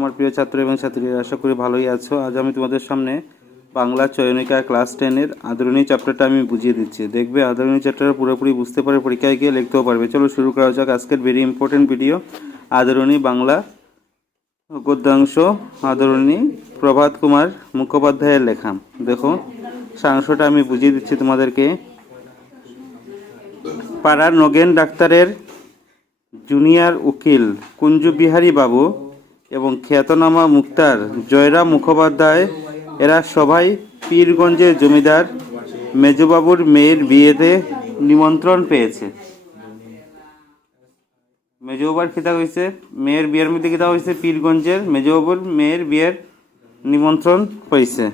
আমার প্রিয় ছাত্র এবং ছাত্রীরা, আশা করি ভালোই আছো। আজ আমি তোমাদের সামনে বাংলা চয়নিকা ক্লাস 10-এর আদরণী চ্যাপ্টারটা আমি বুঝিয়ে দিচ্ছি। দেখবে আদরণী চ্যাপ্টার পুরোপুরি বুঝতে পারে, পরীক্ষায় গিয়ে লিখতেও পারবে। চলো শুরু করা যাক আজকের very important video, আদরণী Bangla গদ্যাংশ, আদরণী Prabhat Kumar মুখোপাধ্যায়ের লেখা। দেখো সারাংশটা আমি বুঝিয়ে দিচ্ছি তোমাদেরকে। পাড়ার নগেন ডাক্তারের জুনিয়র উকিল কুঞ্জু বিহারী বাবু এবং খ্যাতনামা মুক্তার জয়রাম মুখোপাধ্যায় এরা সবাই পীরগঞ্জের জমিদার মেজবাবুর মেয়ের বিয়েতে নিমন্ত্রণ পেয়েছে। মেজবাবুর কিতা হয়েছে, মেয়ের বিয়ের মধ্যে কিতা হয়েছে, পীরগঞ্জের মেজবাবুর মেয়ের বিয়ের নিমন্ত্রণ হয়েছে।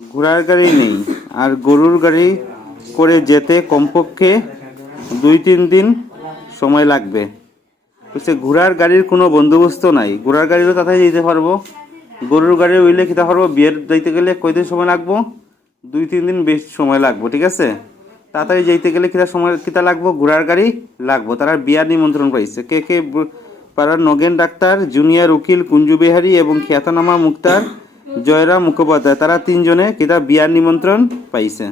ঘোড়ার গাড়ি নেই আর গরুর গাড়ি করে যেতে কমপক্ষে 2-3 দিন সময় লাগবে। বলছে ঘোড়ার গাড়ির কোনো বন্দোবস্ত নাই, ঘোড়ার গাড়িরও তাড়াতাড়ি যেতে পারবো, গরুর গাড়ি উইলে কিতা পারবো, বিয়ের যাইতে গেলে কয়দিন সময় লাগবো, 2-3 দিন বেশি সময় লাগবো। ঠিক আছে, তাড়াতাড়ি যাইতে গেলে কিতা সময় কিতা লাগবো, ঘোড়ার গাড়ি লাগবো। তারা বিয়ার নিমন্ত্রণ পাইছে। কে কে? পাড়ার নগেন ডাক্তার, জুনিয়র উকিল কুঞ্জু বিহারী এবং খ্যাতনামা মুক্তার জয়রাম মুখোপাধ্যায়, তারা 3 জনে কিতা বিয়ার নিমন্ত্রণ পাইছে।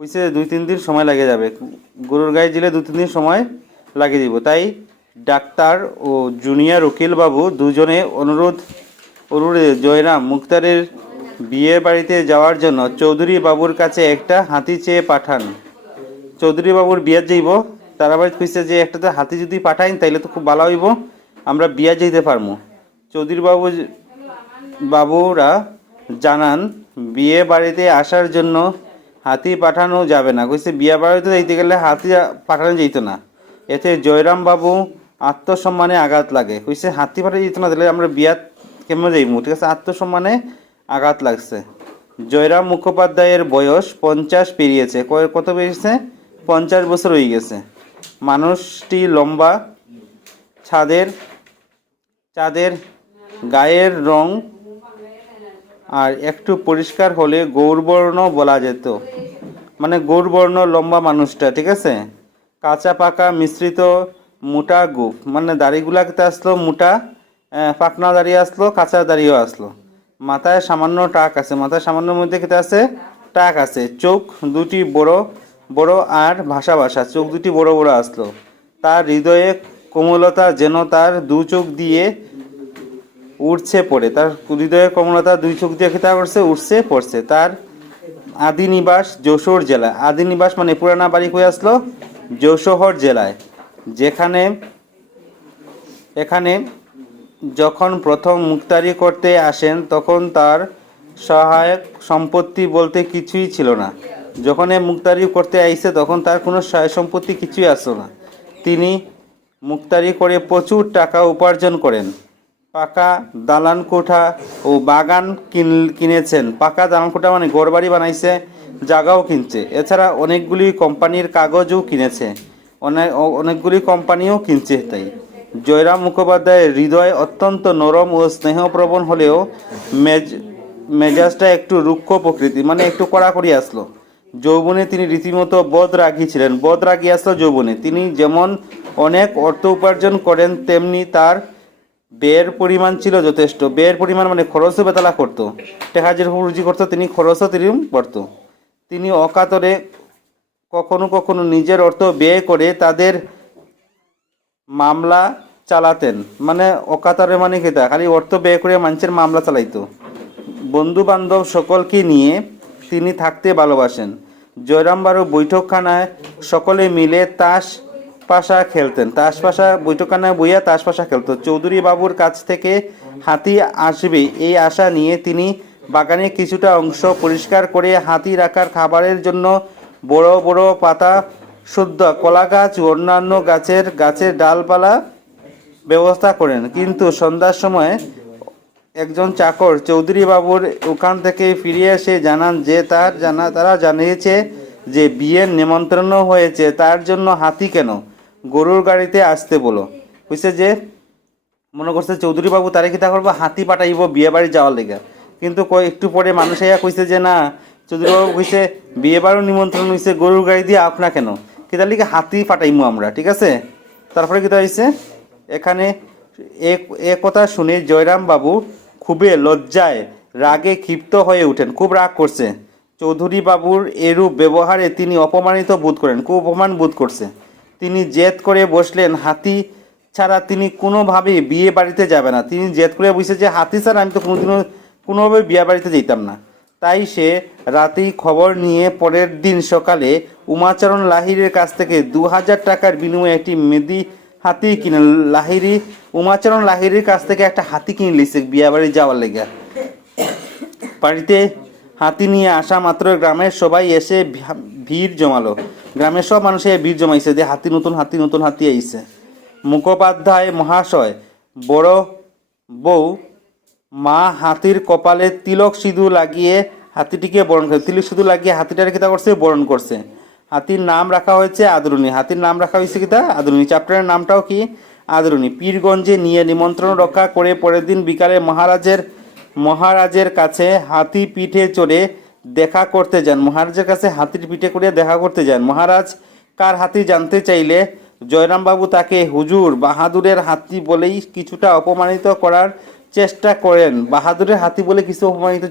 কইছে 2-3 দিন সময় লাগে যাবে, গরুর গাড়ি দিলে 2-3 দিন সময় লাগিয়ে দিব। তাই ডাক্তার ও জুনিয়র উকিল বাবু দুজনে অনুরোধে জয়রাম মুক্তারের বিয়ে বাড়িতে যাওয়ার জন্য চৌধুরী বাবুর কাছে একটা হাতি চেয়ে পাঠান। চৌধুরী বাবুর বিয়ে যাইব, তারা বাড়ি কইছে যে একটাতে হাতি যদি পাঠাইন তাইলে তো খুব ভালো হইব, আমরা বিয়া যেতে পারবো। চৌধুরী বাবুরা জানান বিয়ে বাড়িতে আসার জন্য হাতি পাঠানো যাবে না। কইছে বিয়ে বাড়িতে যাইতে গেলে হাতি পাঠানো যেত না, এতে জয়রাম বাবু আত্মসম্মানে আঘাত লাগে। কইছে হাতি পাঠানো যেত না, তাহলে আমরা বিয়া কেমন যাইব। ঠিক আছে, আত্মসম্মানে আঘাত লাগছে। জয়রাম মুখোপাধ্যায়ের বয়স 50 পেরিয়েছে। কত পেরিয়েছে? 50 বছর হয়ে গেছে। মানুষটি লম্বা, চাঁদের গায়ের রং আর একটু পরিষ্কার হলে গৌরবর্ণ বলা যেত, মানে গৌরবর্ণ লম্বা মানুষটা। ঠিক আছে, কাঁচা পাকা মিশ্রিত মোটা গোঁফ, মানে দাড়িগুলাতে আসলো মোটা, পাকনা দাড়ি আসলো, কাঁচা দাড়িও আসলো। মাথায় সামান্য টাক আছে, মাথায় সামান্যর মধ্যে খেতে আছে টাক আছে। চোখ দুটি বড় বড় আর ভাষা চোখ দুটি বড় বড় আসলো। তার হৃদয়ে কোমলতা যেন তার 2 চোখ দিয়ে উঠছে পড়ে, তার হৃদয়ে কোমলতা 2 চোখ দিয়ে খেতা করছে, উঠছে পড়ছে। তার আদি নিবাস যশোর জেলায়। আদি নিবাস মানে পুরানা বাড়ি কই আসলো? যশোর জেলায়। এখানে যখন প্রথম মুক্তারি করতে আসেন তখন তার সহায়ক সম্পত্তি বলতে কিছুই ছিল না। যখন মুক্তারি করতে আইছে তখন তার কোনো সহায়ক সম্পত্তি কিছুই আসলো না। তিনি মুক্তারি করে প্রচুর টাকা উপার্জন করেন। পাকা দালান কোঠা ও বাগান কিনেছেন। পাকা দালান কোঠা মানে ঘরবাড়ি বানাইছে, জায়গাও কিনছে। এছাড়া অনেকগুলি কোম্পানির কাগজও কিনেছে, অনেকগুলি কোম্পানিও কিনছে। তাই জয়রাম মুখোপাধ্যায়ের হৃদয় অত্যন্ত নরম ও স্নেহপ্রবণ হলেও মেজাজটা একটু রুক্ষ প্রকৃতি, মানে একটু কড়াকড়ি আসলো। যৌবনে তিনি রীতিমতো বদরাগী ছিলেন, বদরাগী আসলো যৌবনে। তিনি যেমন অনেক অর্থ উপার্জন করেন, তেমনি তার ব্যয়ের পরিমাণ ছিল যথেষ্ট। ব্যয়ের পরিমাণ মানে খরচও বেতালা করতো, টাকা যেরকম রুজি করতো তিনি খরচও তিরকম করতো। তিনি অকাতরে কখনো কখনো নিজের অর্থ ব্যয় করে তাদের মামলা চালাতেন। মানে অকাতরে মানে খেতা খালি অর্থ ব্যয় করে মানুষের মামলা চালাইতো। বন্ধু বান্ধব সকলকে নিয়ে তিনি থাকতে ভালোবাসেন। জয়রাম বাবু বৈঠকখানায় সকলে মিলে তাস পাশা খেলতেন। বৈঠকখানায় বইয়া তাস পাশা খেলতো। চৌধুরী বাবুর কাছ থেকে হাতি আসবে এই আশা নিয়ে তিনি বাগানে কিছুটা অংশ পরিষ্কার করে হাতি রাখার খাবারের জন্য বড় বড় পাতা শুদ্ধ কলা গাছ ও অন্যান্য গাছের ডালপালা ব্যবস্থা করেন। কিন্তু সন্ধ্যার সময় একজন চাকর চৌধুরী বাবুর ওখান থেকে ফিরে এসে জানান যে তারা জানিয়েছে যে বিয়ের নিমন্ত্রণ হয়েছে, তার জন্য হাতি কেন, গরুর গাড়িতে আসতে বলো। কইছে যে মনে করছে চৌধুরী বাবু তারে কিতা করবো, হাতি পাঠাইব বিয়ে বাড়ি যাওয়ার লেগে। কিন্তু একটু পরে মানুষ আইয়া কইছে যে না, চৌধুরী বাবু কইছে বিয়ে বাড়ির নিমন্ত্রণ হয়েছে, গরুর গাড়ি দিয়ে আপ না কেন, কিতার লিগে হাতি পাঠাইমু আমরা। ঠিক আছে, তারপরে কিতা হয়েছে, এখানে এ কথা শুনে জয়রাম বাবু খুবই লজ্জায় রাগে ক্ষিপ্ত হয়ে ওঠেন, খুব রাগ করছে। চৌধুরী বাবুর এরূপ ব্যবহারে তিনি অপমানিত বোধ করেন, খুব অপমান বোধ করছে। তিনি জেদ করে বসলেন, হাতি ছাড়া তিনি কোনোভাবেই বিয়ে বাড়িতে যাবে না। তিনি জেদ করে বসে যে হাতি ছাড়া আমি তো কোনোদিনও কোনোভাবে বিয়ে বাড়িতে যেতাম না। তাই সে রাতেই খবর নিয়ে পরের দিন সকালে উমাচরণ লাহিড়ির কাছ থেকে 2000 টাকার বিনিময়ে একটি মেদি হাতি কিনে উমাচরণ লাহিড়ির কাছ থেকে একটা হাতি কিনে লিছে বিয়ে বাড়ি যাওয়ার লেগে। বাড়িতে হাতি নিয়ে আসা মাত্র গ্রামের সবাই এসে ভিড় জমালো। গ্রামের সব মানুষ ভিড় জমাইছে যে নতুন হাতি আইছে। মুখোপাধ্যায় মহাশয় বড় বউ মা হাতির কপালে তিলক সিঁদুর লাগিয়ে হাতিটিকে বরণ করে, তিলক সিঁদুর লাগিয়ে হাতিটার কিতা করছে, বরণ করছে। হাতির নাম রাখা হয়েছে আদরুনি। হাতির নাম রাখা হয়েছে কিতা, আদরুনি। চ্যাপ্টারের নামটাও কি, আদরুনি। পীরগঞ্জে নিয়ে নিমন্ত্রণ রক্ষা করে পরের দিন বিকালে মহারাজের কাছে হাতি পিঠে চড়ে দেখা করতে যান। মহারাজের কাছে হাতির পিঠে করে দেখা করতে যান। মহারাজ কার হাতি জানতে চাইলে জয়রামবাবু তাকে হুজুর বাহাদুরের হাতি বলেই কিছুটা অপমানিত করার চেষ্টা করেন। বাহাদুরের হাতি বলে কিছু অপমানিত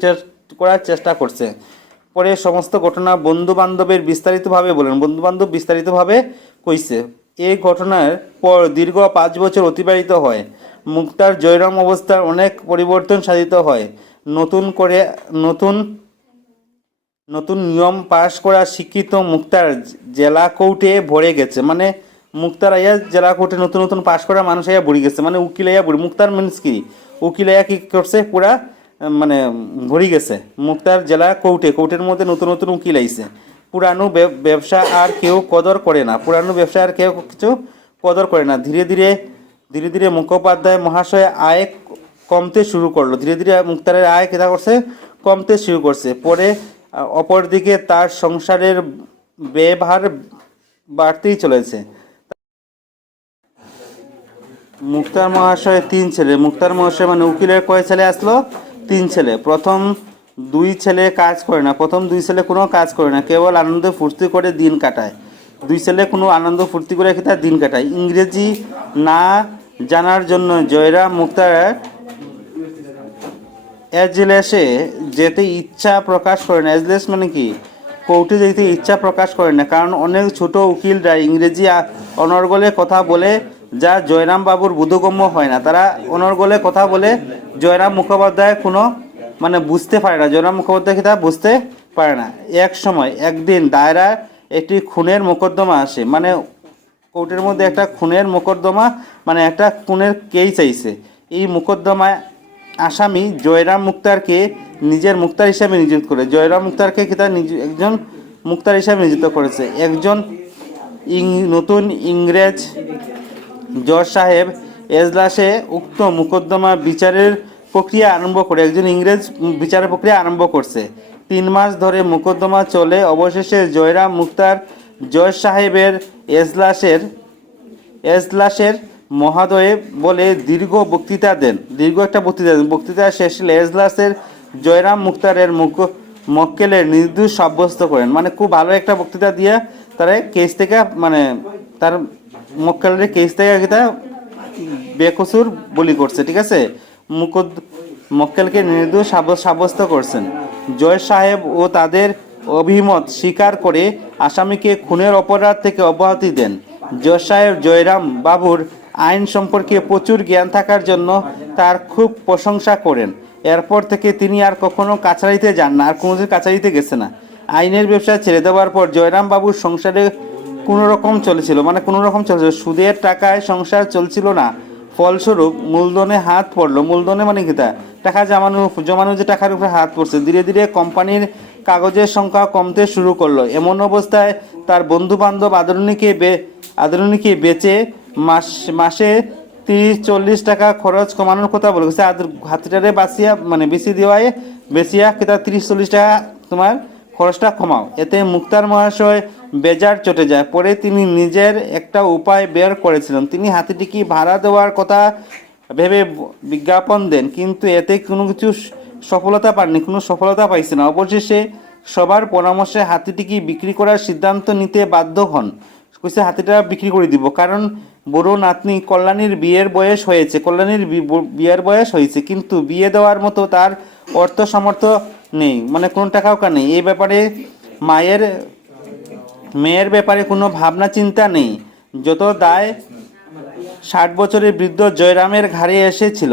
করার চেষ্টা করছে। পরে সমস্ত ঘটনা বন্ধু বান্ধবের বিস্তারিতভাবে কইছে। এই ঘটনার পর দীর্ঘ 5 বছর অতিবাহিত হয়। মুক্তার জয়রাম অবস্থার অনেক পরিবর্তন সাধিত হয়। নতুন নিয়ম পাশ করা শিক্ষিত মুক্তার জেলা কোর্টে ভরে গেছে। মানে মুক্তার আইয়া জেলা কোর্টে নতুন পাশ করা মানুষ আইয়া ভরে গেছে, মানে উকিল আইয়া ভরি। মুক্তার মিনস কি, উকিল আইয়া কি করছে, পুরা মানে ভরি গেছে। মুক্তার জেলা কোর্টের মধ্যে নতুন উকিল আইছে। পুরানো ব্যবসা আর কেউ কদর করে না। কিছু কদর করে না। ধীরে ধীরে মুখোপাধ্যায় মহাশয় আয় কমতে শুরু করলো। ধীরে ধীরে মুক্তারের আয় কেটা করছে, কমতে শুরু করছে। পরে অপরদিকে তার সংসারের ব্যয়ভার বাড়তেই চলেছে। মুক্তার মহাশয় 3 ছেলে। মুক্তার মহাশয় মানে উকিলের কয় ছেলে আসলো, 3 ছেলে। প্রথম 2 ছেলে কাজ করে না। কোনো কাজ করে না, কেবল আনন্দ ফুর্তি করে দিন কাটায়। 2 ছেলে কোনো আনন্দ ফুর্তি করে দিন কাটায়। ইংরেজি না জানার জন্য জয়রাম মুক্তার এজলেসে যেতে ইচ্ছা প্রকাশ করে না। এজলেস মানে কি, কোর্টে যেতে ইচ্ছা প্রকাশ করে না, কারণ অনেক ছোট উকিলরা ইংরেজি অনর্গলে কথা বলে, যা জয়রাম বাবুর বোধগম্য হয় না। তারা অনর্গলে কথা বলে, জয়রাম মুখোপাধ্যায় কোনো মানে বুঝতে পারে না। জয়রাম মুখোপাধ্যায় কি তা বুঝতে পারে না। একদিন দায়রার একটি খুনের মোকদ্দমা আসে। মানে কোর্টের মধ্যে একটা খুনের মোকদ্দমা, মানে একটা খুনের কেস আইছে। এই মোকদ্দমায় আসামি জয়রাম মুক্তারকে নিজের মুক্তার হিসাবে নিযুক্ত করে। জয়রাম মুক্তারকে কি তার একজন মুক্তার হিসাবে নিযুক্ত করেছে। একজন নতুন ইংরেজ জজ সাহেব এজলাসে উক্ত মোকদ্দমা বিচারের প্রক্রিয়া আরম্ভ করে। একজন ইংরেজ বিচারের প্রক্রিয়া আরম্ভ করছে। 3 মাস ধরে মোকদ্দমা চলে। অবশেষে জয়রাম মুক্তার জজ সাহেবের এজলাসের মহোদয় বলে দীর্ঘ একটা বক্তৃতা দেন। বক্তৃতা শেষে এজলাসের জয়রাম মুক্তারের মক্কেলের নির্দোষ সাব্যস্ত করেন। মানে খুব ভালো একটা বক্তৃতা দিয়ে তারা কেস থেকে, মানে তার মক্কেলের কেস থেকে বেকসুর বলি করছে। ঠিক আছে, মক্কেলকে নির্দোষ সাব্যস্ত করছেন। জয় সাহেব ও তাদের অভিমত স্বীকার করে আসামিকে খুনের অপরাধ থেকে অব্যাহতি দেন। জজ সাহেব জয়রাম বাবুর আইন সম্পর্কে প্রচুর জ্ঞান থাকার জন্য তার খুব প্রশংসা করেন। এরপর থেকে তিনি আর কখনো কাছারিতে যান না, আর কোনোদিন কাছারিতে গেছে না। আইনের ব্যবসা ছেড়ে দেওয়ার পর জয়রাম বাবুর সংসারে কোনো রকম চলেছিল। সুদের টাকায় সংসার চলছিল না। ফলস্বরূপ মূলধনে হাত পড়লো। মূলধনে মানে কি, টাকা জমানো যে টাকার উপরে হাত পড়ছে। ধীরে ধীরে কোম্পানির কাগজের সংখ্যা কমতে শুরু করলো। এমন অবস্থায় তার বন্ধু বান্ধব আদরুনিকে বেচে মাসে 30-40 টাকা খরচ কমানোর কথা বলে গেছে। হাতিটারে বেচিয়া 30-40 টাকা তোমার খরচটা কমাও। এতে মুক্তার মহাশয় বেজার চটে যায়। পরে তিনি নিজের একটা উপায় বের করেছিলেন। তিনি হাতিটিকে ভাড়া দেওয়ার কথা ভেবে বিজ্ঞাপন দেন, কিন্তু এতে কোনো সফলতা পাইছে না। অবশেষে সবার পরামর্শে হাতিটিকে বিক্রি করার সিদ্ধান্ত নিতে বাধ্য হন। কইছে হাতিটা বিক্রি করে দিব, কারণ বড় নাতনি কল্যাণীর বিয়ের বয়স হয়েছে, বিয়ের বয়স হয়েছে, কিন্তু বিয়ে দেওয়ার মতো তার অর্থ সামর্থ্য নেই, মানে কোনো টাকাও নেই। এই ব্যাপারে মেয়ের ব্যাপারে কোনো ভাবনা চিন্তা নেই। যত দায় 60 বছরের বৃদ্ধ জয়রামের ঘাড়ে এসেছিল।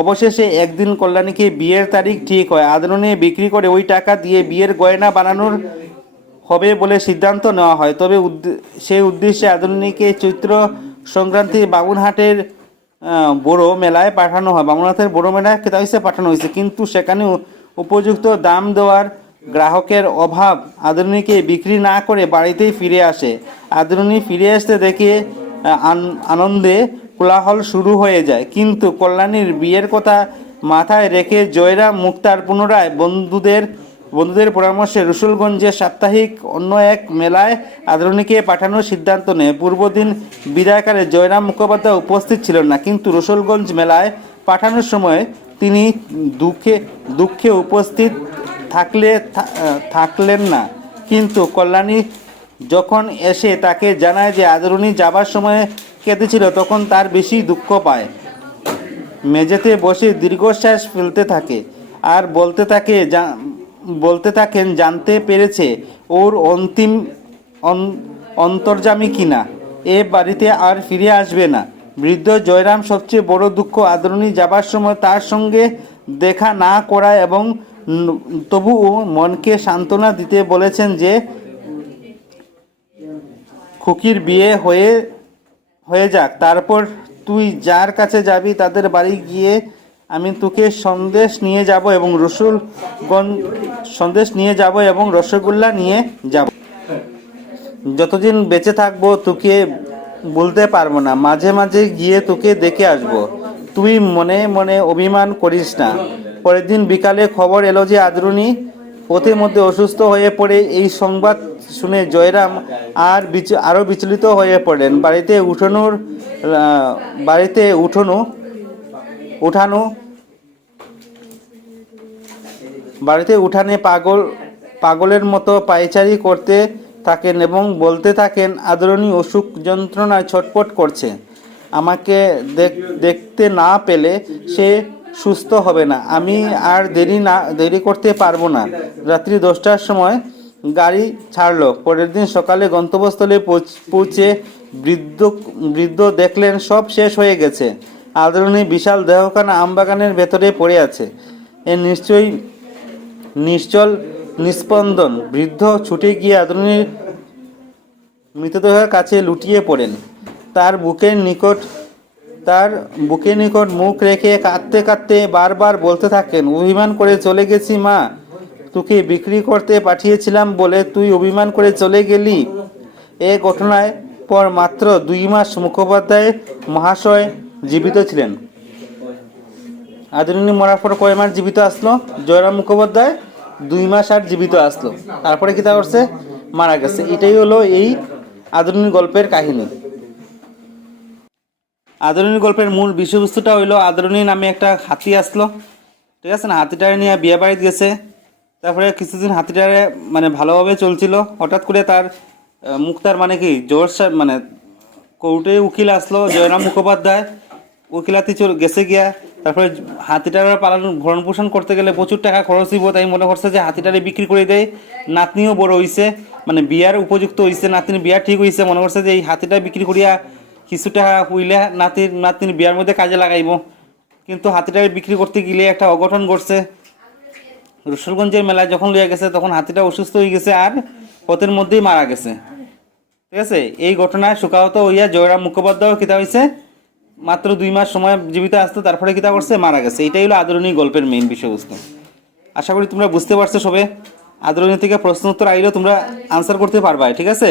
অবশেষে একদিন কল্যাণীকে বিয়ের তারিখ ঠিক হয়। আদরণী বিক্রি করে ওই টাকা দিয়ে বিয়ের গয়না বানানোর হবে বলে সিদ্ধান্ত নেওয়া হয়। তবে সেই উদ্দেশ্যে আদরণীকে চৈত্র সংক্রান্তি বামুনহাটের বড় মেলায় পাঠানো হয়। বামুনহাটের বড় মেলায় পাঠানো হয়েছে, কিন্তু সেখানে উপযুক্ত দাম দেওয়ার গ্রাহকের অভাব আদরণীকে বিক্রি না করে বাড়িতেই ফিরে আসে। আদরণী ফিরে আসতে দেখে আনন্দে কোলাহল শুরু হয়ে যায়, কিন্তু কল্যাণীর বিয়ের কথা মাথায় রেখে জয়রাম মুক্তার পুনরায় বন্ধুদের পরামর্শে রসুলগঞ্জের সাপ্তাহিক অন্য এক মেলায় আদরণীকে পাঠানোর সিদ্ধান্ত নেয়। পূর্বদিন বিদায়কালে জয়রাম মুখোপাধ্যায় উপস্থিত ছিলেন না, কিন্তু রসুলগঞ্জ মেলায় পাঠানোর সময় তিনি দুঃখে উপস্থিত থাকলেন না। কিন্তু কল্যাণী যখন এসে তাকে জানায় যে আদরণী যাবার সময় কেঁদেছিল, তখন তার বেশি দুঃখ পায়। মেঝেতে বসে দীর্ঘশ্বাস ফেলতে থাকে আর বলতে থাকেন জানতে পেরেছে ওর অন্তিম অন্তর্যামী কিনা, এ বাড়িতে আর ফিরে আসবে না। বৃদ্ধ জয়রাম সবচেয়ে বড় দুঃখ আদরণী যাবার সময় তার সঙ্গে দেখা না করা, এবং তবুও মনকে সান্ত্বনা দিতে বলেছেন যে খুকির বিয়ে হয়ে যাক, তারপর তুই যার কাছে যাবি তাদের বাড়ি গিয়ে আমি তোকে সন্দেশ নিয়ে যাব এবং রসগোল্লা নিয়ে যাব। যতদিন বেঁচে থাকবো তোকে বলতে পারবো না, মাঝে মাঝে গিয়ে তোকে দেখে আসবো। তুই মনে মনে অভিমান করিস না। পরের দিন বিকালে খবর এলো যে আদরণী পথের মধ্যে অসুস্থ হয়ে পড়ে। এই সংবাদ শুনে জয়রাম আরও বিচলিত হয়ে পড়লেন। বাড়িতে উঠানে পাগলের মতো পায়চারি করতে থাকেন এবং বলতে থাকেন, আদরণী অসুখ যন্ত্রণায় ছটফট করছে, আমাকে দেখতে না পেলে সে সুস্থ হবে না। আমি আর দেরি করতে পারবো না। রাত্রি 10টার সময় গাড়ি ছাড়লো। পরের দিন সকালে গন্তব্যস্থলে পৌঁছে বৃদ্ধ দেখলেন সব শেষ হয়ে গেছে। আদরণী বিশাল দেহখানা আমবাগানের ভেতরে পড়ে আছে। এ নিশ্চল নিস্পন্দন। বৃদ্ধ ছুটে গিয়ে আদরণীর মৃতদেহের কাছে লুটিয়ে পড়েন। তার বুকের নিকট মুখ রেখে কাঁদতে কাঁদতে বারবার বলতে থাকেন, অভিমান করে চলে গেছি মা, তোকে বিক্রি করতে পাঠিয়েছিলাম বলে তুই অভিমান করে চলে গেলি। এ ঘটনায় পর মাত্র 2 মাস মুখোপাধ্যায় মহাশয় জীবিত ছিলেন। আদরণী মরার পর কয় মাস জীবিত আসলো? জয়রাম মুখোপাধ্যায় 2 মাস আর জীবিত আসলো, তারপরে কি তা করছে? মারা গেছে। এটাই হলো এই আদরণীর গল্পের কাহিনী। আদরণীর গল্পের মূল বিষয়বস্তুটা হইলো, আদরণী নামে একটা হাতি আসলো, ঠিক আছে না? হাতিটারে নিয়ে বিয়ে বাড়িতে গেছে। তারপরে কিছুদিন হাতিটারে মানে ভালোভাবে চলছিল। হঠাৎ করে তার মুক্তার মানে কি মানে কোর্টে উকিল আসলো, জয়রাম মুখোপাধ্যায় উকিলাতি গেছে গিয়া। তারপরে হাতিটার ভরণ পোষণ করতে গেলে প্রচুর টাকা খরচ হইব, তাই মনে করছে যে হাতিটারে বিক্রি করে দেয়। নাতনিও বড় হইছে, মানে বিয়ার উপযুক্ত হইছে, নাতনি বিয়া ঠিক হইছে। মনে করছে যে এই হাতিটা বিক্রি করিয়া কিছু টাকা হইলে নাতনির বিয়ার মধ্যে কাজে লাগাইব। কিন্তু হাতিটারে বিক্রি করতে গেলে একটা অঘটন ঘটছে। রসুলগঞ্জের মেলায় যখন লইয়া গেছে তখন হাতিটা অসুস্থ হয়ে গেছে আর পথের মধ্যেই মারা গেছে, ঠিক আছে? এই ঘটনায় শোকাহত হইয়া জয়রাম মুখোপাধ্যায় কিতা হয়েছে, মাত্র 2 মাস সময় জীবিত আসতো, তারপরে কিতা করছে, মারা গেছে। এটাই হলো আদরণী গল্পের মেইন বিষয়বস্তু। আশা করি তোমরা বুঝতে পারছো সবে। আদরণী থেকে প্রশ্ন উত্তর আইলেও তোমরা আনসার করতে পারবা, ঠিক আছে?